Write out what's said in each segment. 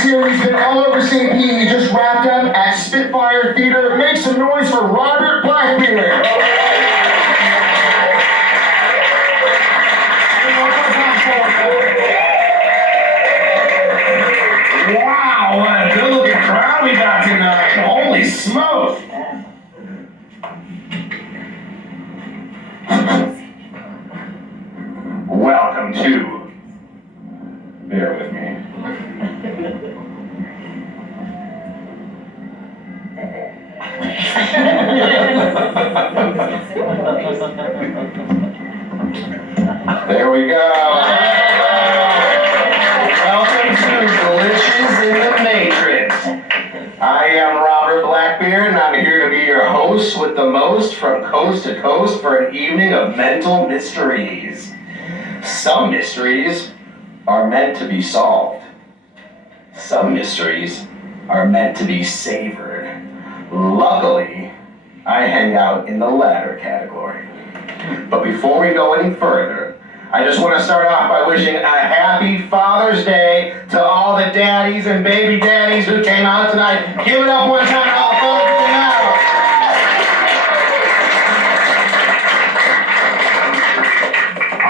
series been all over St. Pete. We just wrapped up at Spitfire Theater. Make some noise for Robert Blackbeard. Wow, what a good-looking crowd we got tonight. Holy smoke. Welcome to... Bear with me. There we go. Welcome to Glitches in the Matrix. I am Robert Blackbeard, and I'm here to be your host with the most from coast to coast for an evening of mental mysteries. Some mysteries are meant to be solved. Some mysteries are meant to be savored. Luckily, I hang out in the latter category. But before we go any further, I just want to start off by wishing a happy Father's Day to all the daddies and baby daddies who came out tonight. Give it up one time to all the fathers who came out.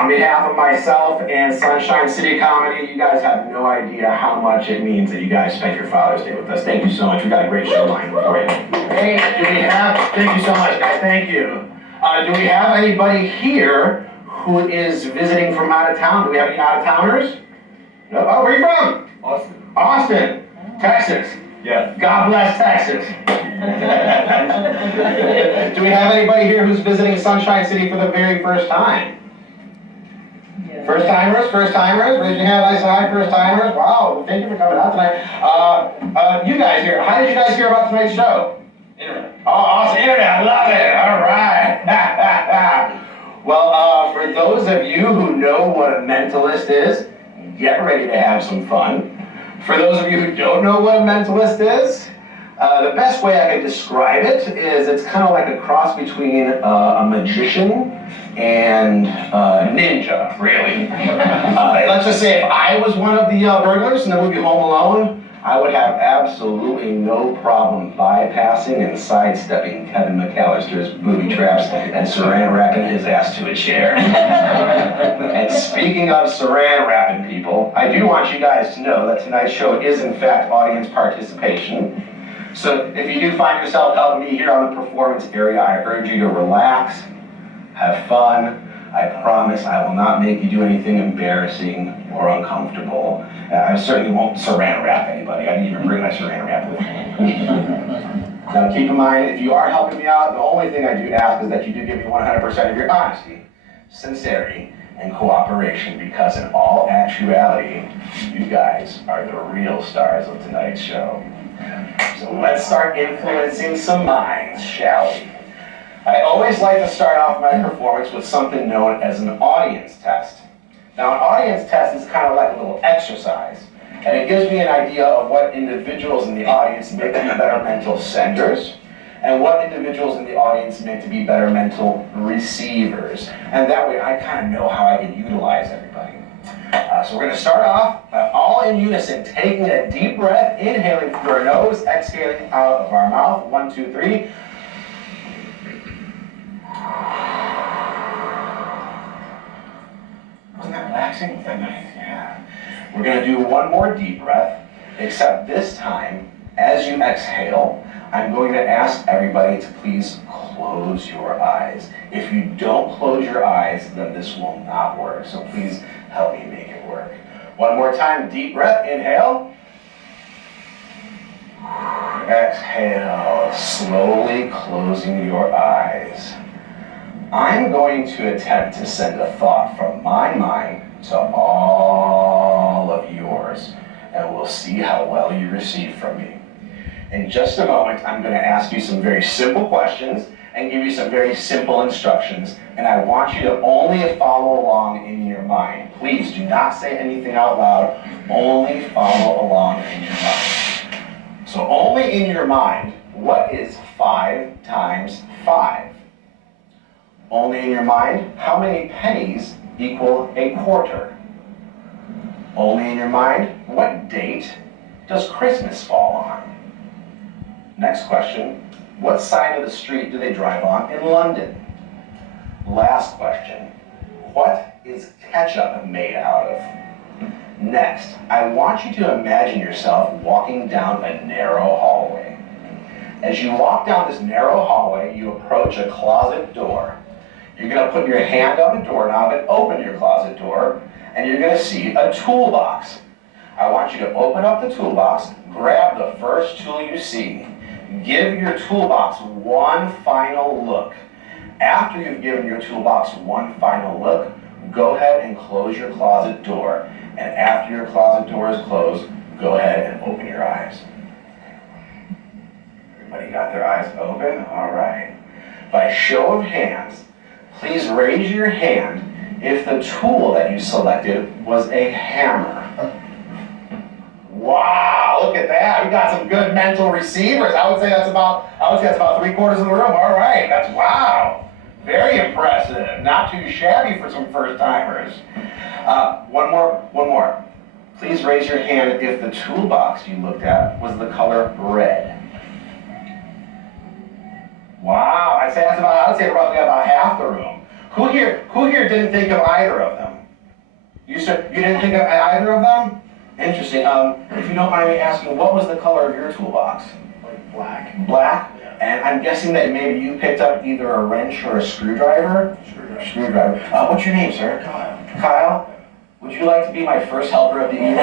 On behalf of myself and Sunshine City Comedy, you guys have no idea how much it means that you guys spent your Father's Day with us. Thank you so much. We got a great show lined for you. Hey, thank you so much, guys. Thank you. Do we have anybody here who is visiting from out of town? Do we have any out-of-towners? No? Oh, where are you from? Austin. Austin, Texas. Yeah. God bless Texas. Do we have anybody here who's visiting Sunshine City for the very first time? Yeah. First timers? Raise your hand, nice and high, first timers. Wow, thank you for coming out tonight. You guys here, how did you guys hear about tonight's show? Internet. Oh, awesome, internet, I love it, all right. Well, for those of you who know what a mentalist is, get ready to have some fun. For those of you who don't know what a mentalist is, the best way I can describe it is it's kind of like a cross between a magician and ninja, really. Let's just say if I was one of the burglars in the movie Home Alone, I would have absolutely no problem bypassing and sidestepping Kevin McAllister's booby traps and saran wrapping his ass to a chair. And speaking of saran wrapping people, I do want you guys to know that tonight's show is in fact audience participation. So if you do find yourself helping me here on the performance area, I urge you to relax, have fun. I promise I will not make you do anything embarrassing or uncomfortable. I certainly won't saran wrap anybody. I didn't even bring my saran wrap with me. Now keep in mind, if you are helping me out, the only thing I do ask is that you do give me 100% of your honesty, sincerity, and cooperation, because in all actuality, you guys are the real stars of tonight's show. So let's start influencing some minds, shall we? I always like to start off my performance with something known as an audience test. Now, an audience test is kind of like a little exercise, and it gives me an idea of what individuals in the audience make to be better mental senders, and what individuals in the audience make to be better mental receivers. And that way, I kind of know how I can utilize everybody. So we're going to start off all in unison, taking a deep breath, inhaling through our nose, exhaling out of our mouth. 1, 2, 3. Wasn't that relaxing? Was that nice? Yeah. We're going to do one more deep breath, except this time, as you exhale, I'm going to ask everybody to please close your eyes. If you don't close your eyes, then this will not work. So please help me make it work. One more time, deep breath, inhale. Exhale, slowly closing your eyes. I'm going to attempt to send a thought from my mind to all of yours, and we'll see how well you receive from me. In just a moment, I'm going to ask you some very simple questions and give you some very simple instructions, and I want you to only follow along in your mind. Please do not say anything out loud, only follow along in your mind. So only in your mind, what is 5 times 5? Only in your mind, how many pennies equal a quarter? Only in your mind, what date does Christmas fall on? Next question, what side of the street do they drive on in London? Last question, what is ketchup made out of? Next, I want you to imagine yourself walking down a narrow hallway. As you walk down this narrow hallway, you approach a closet door. You're going to put your hand on the doorknob and open your closet door, and you're going to see a toolbox. I want you to open up the toolbox, grab the first tool you see, give your toolbox one final look. After you've given your toolbox one final look, go ahead and close your closet door. And after your closet door is closed, go ahead and open your eyes. Everybody got their eyes open? All right. By show of hands, please raise your hand if the tool that you selected was a hammer. Wow, look at that. We got some good mental receivers. I would say that's about 3/4 of the room. All right, that's wow. Very impressive. Not too shabby for some first timers. One more. Please raise your hand if the toolbox you looked at was the color red. Wow, I would say roughly about half the room. Who here didn't think of either of them? You didn't think of either of them? Interesting. If you don't mind me asking, what was the color of your toolbox? Like black. Black? Yeah. And I'm guessing that maybe you picked up either a wrench or a screwdriver? Screwdriver. What's your name, sir? Kyle. Kyle? Would you like to be my first helper of the evening?